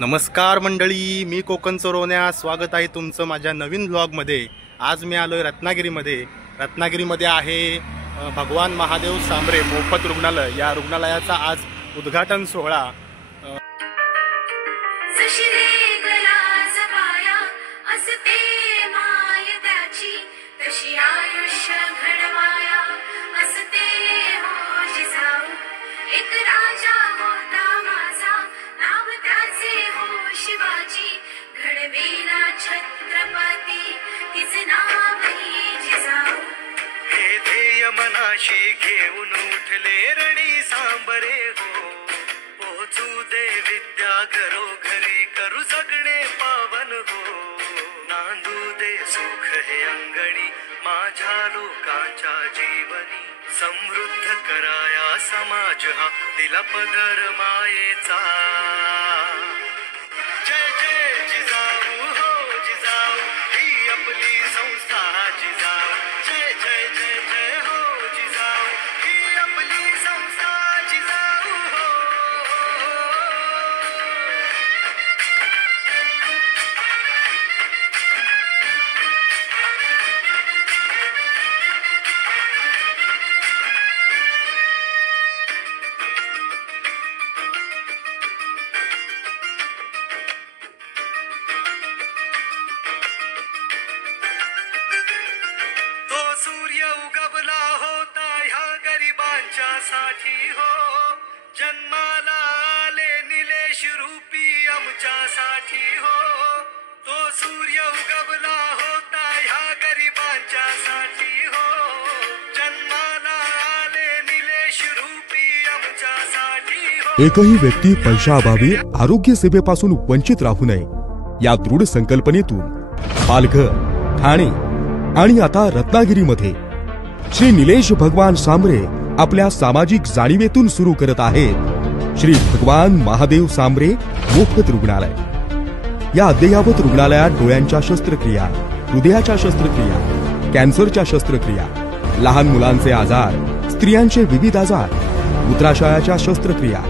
नमस्कार मंडळी, मी कोकण चोरवण्या स्वागत आहे तुमचं माझ्या नवीन व्लॉगमध्ये। आज मी आलोय रत्नागिरीमध्ये। रत्नागिरीमध्ये आहे भगवान महादेव सांबरे मोफत रुग्णालय। या रुग्णालयाचा आज उद्घाटन सोहळा मनाशी घेऊन उठले रणी सांबरे हो, पोचू दे विद्या घरो घरी, करू जगणे पावन हो, नांदू दे सुख हे अंगणी माझ्या लोकांच्या जीवनी, समृद्ध कराया समाज हा दिला पदर मायेचा। जय जय जिजाऊ हो जिजाऊ, ही आपली संस्था जिजाऊ, जय जय जय जय हो जिजाऊ, ही आपली संस्था जिजाऊ हो। सूर्य उगवला होता ह्या गरिबांच्या साठी हो, जन्माला आले निलेश रूपी आमच्यासाठी हो, तो सूर्य उगवला होता ह्या गरिबांच्या साठी हो, जन्माला आले निलेश रूपी आमच्यासाठी हो। एकही व्यक्ती पैशाअभावी आरोग्य सेवेपासून वंचित राहू नये या दृढ संकल्पनेतून पालघर, ठाणे आणि आता रत्नागिरीमध्ये श्री निलेश भगवान सांबरे आपल्या सामाजिक जाणीवेतून सुरू करत आहेत श्री भगवान महादेव सांबरे मोफत रुग्णालय। या अद्ययावत रुग्णालयात डोळ्यांच्या शस्त्रक्रिया, हृदयाच्या शस्त्रक्रिया, कॅन्सरच्या शस्त्रक्रिया, लहान मुलांचे आजार, स्त्रियांचे विविध आजार, मूत्राशयाच्या शस्त्रक्रिया,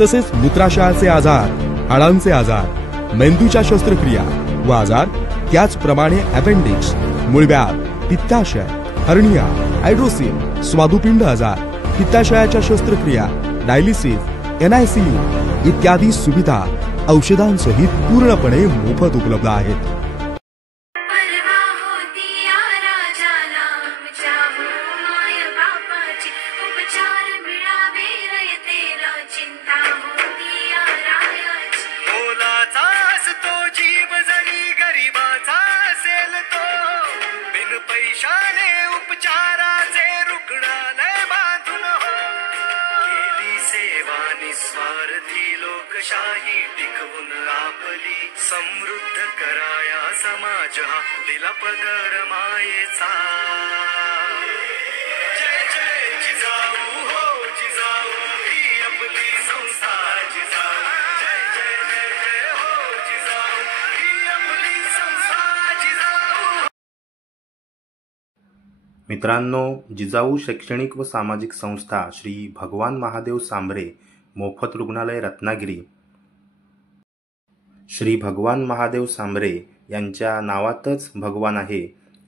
तसेच मूत्राशयाचे आजार, हाडांचे आजार, मेंदूच्या शस्त्रक्रिया व आजार, त्याचप्रमाणे अपेंडिक्स, मूळव्याध, पित्ताशय, हर्निया, हायड्रोसिल, स्वादुपिंड आजार, पित्ताशयाच्या शस्त्रक्रिया, डायलिसिस, NICU इत्यादी सुविधा औषधांसहित पूर्णपणे मोफत उपलब्ध आहेत। पैशाने उपचाराचे रुग्णालय बांधून हो, केली सेवा निस्वार्थी लोकशाही टिकवून आपली, समृद्ध कराया समाज हा दिला पदर मायेचा। जय जय जिजाऊ हो जिजाऊ, ही आपली संस्था जिजाऊ, जय जय जय जय हो जिजाऊ, ही आपली संस्था जिजाऊ। मित्रांनो, जिजाऊ शैक्षणिक व सामाजिक संस्था श्री भगवान महादेव सांबरे मोफत रुग्णालय रत्नागिरी। श्री भगवान महादेव सांबरे यांच्या नावातच भगवान आहे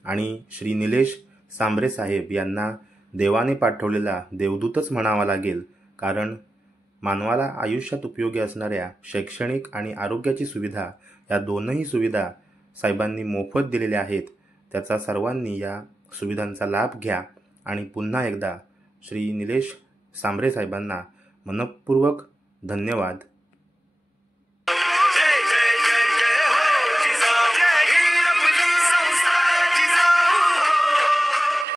आणि श्री निलेश सांबरे साहेब यांना देवाने पाठवलेला देवदूतच म्हणावा लागेल, कारण मानवाला आयुष्यात उपयोगी असणाऱ्या शैक्षणिक आणि आरोग्याची सुविधा या दोनही सुविधा साहेबांनी मोफत दिलेल्या आहेत। त्याचा सर्वांनी या सुविधांचा लाभ घ्या आणि पुन्हा एकदा श्री निलेश सांबरे साहेबांना मनपूर्वक धन्यवाद।